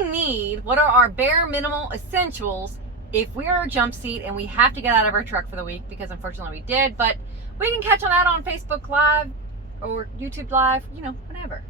we need, what are our bare minimal essentials if we are a jump seat and we have to get out of our truck for the week, because unfortunately we did, but we can catch on that on Facebook Live or YouTube Live, you know, whatever.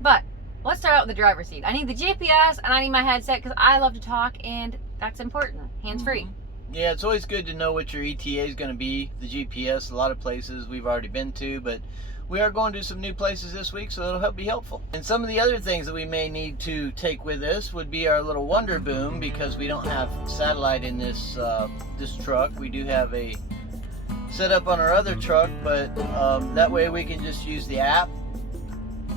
But let's start out with the driver's seat. I need the GPS and I need my headset because I love to talk, and that's important. Hands-free. Yeah, it's always good to know what your ETA is going to be, the GPS. A lot of places we've already been to, but we are going to some new places this week, so it'll be helpful. And some of the other things that we may need to take with us would be our little Wonder Boom, because we don't have satellite in this this truck. We do have a setup on our other truck, but that way we can just use the app,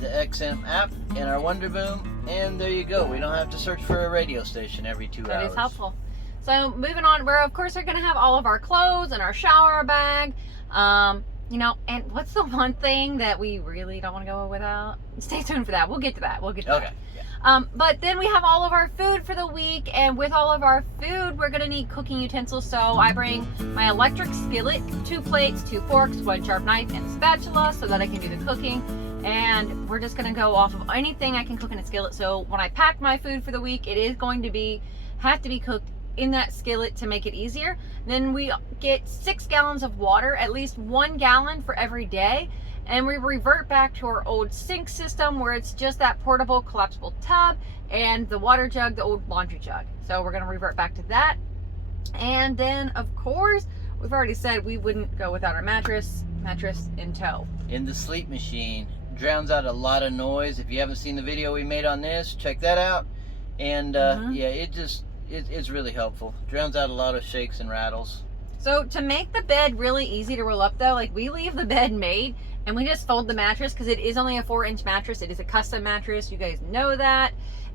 the XM app, and our Wonder Boom, and there you go. We don't have to search for a radio station every 2 hours. That is helpful. So moving on, we're of course are going to have all of our clothes and our shower bag. You know, and what's the one thing that we really don't want to go without? Stay tuned for that. We'll get to that. Okay. Yeah. But then we have all of our food for the week, and with all of our food, we're gonna need cooking utensils. So I bring my electric skillet, 2 plates, 2 forks, 1 sharp knife, and spatula so that I can do the cooking. And we're just gonna go off of anything I can cook in a skillet. So when I pack my food for the week, it is going to have to be cooked in that skillet to make it easier. Then we get 6 gallons of water, at least 1 gallon for every day, and we revert back to our old sink system where it's just that portable collapsible tub and the water jug, the old laundry jug. So we're going to revert back to that. And then of course we've already said we wouldn't go without our mattress in tow. In the sleep machine, drowns out a lot of noise. If you haven't seen the video we made on this, check that out. And yeah, it's really helpful. Drowns out a lot of shakes and rattles. So to make the bed really easy to roll up though, like we leave the bed made and we just fold the mattress because it is only a 4-inch mattress. It is a custom mattress. You guys know that.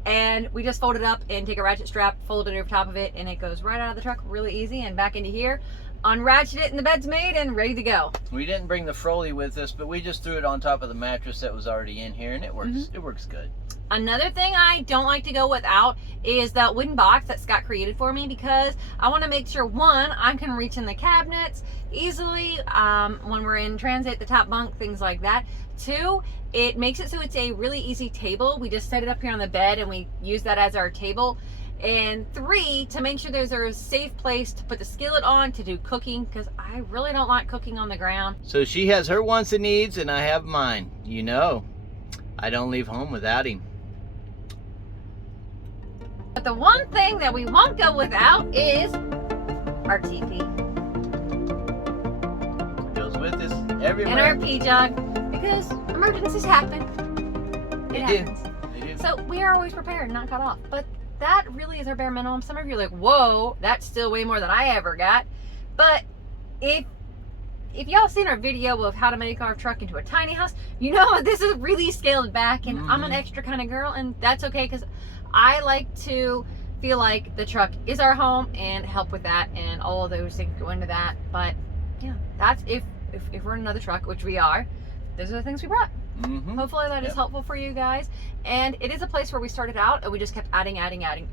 And we just fold it up and take a ratchet strap, fold it over top of it, and it goes right out of the truck really easy and back into here. Unratchet it and the bed's made and ready to go. We didn't bring the Froley with us, but we just threw it on top of the mattress that was already in here, and it works. It works good. Another thing I don't like to go without is that wooden box that Scott created for me, because I want to make sure, one, I can reach in the cabinets easily when we're in transit, the top bunk, things like that. 2, it makes it so it's a really easy table. We just set it up here on the bed and we use that as our table. And 3, to make sure there's a safe place to put the skillet on to do cooking, because I really don't like cooking on the ground. So she has her wants and needs, and I have mine. You know, I don't leave home without him. But the one thing that we won't go without is our TP. It goes with us everywhere. And our pee jug, because emergencies happen. It happens. They do. So we are always prepared, not cut off. But that really is our bare minimum. Some of you are like, whoa, that's still way more than I ever got. But if y'all seen our video of how to make our truck into a tiny house, you know this is really scaled back, and I'm an extra kind of girl, and that's okay, because I like to feel like the truck is our home and help with that, and all of those things go into that. But yeah, that's if we're in another truck, which we are, those are the things we brought. Hopefully that is helpful for you guys. And it is a place where we started out and we just kept adding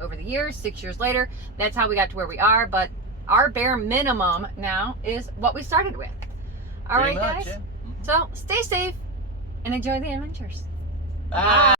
over the years. 6 years later, that's how we got to where we are. But our bare minimum now is what we started with. All right, guys. So stay safe and enjoy the adventures. Bye.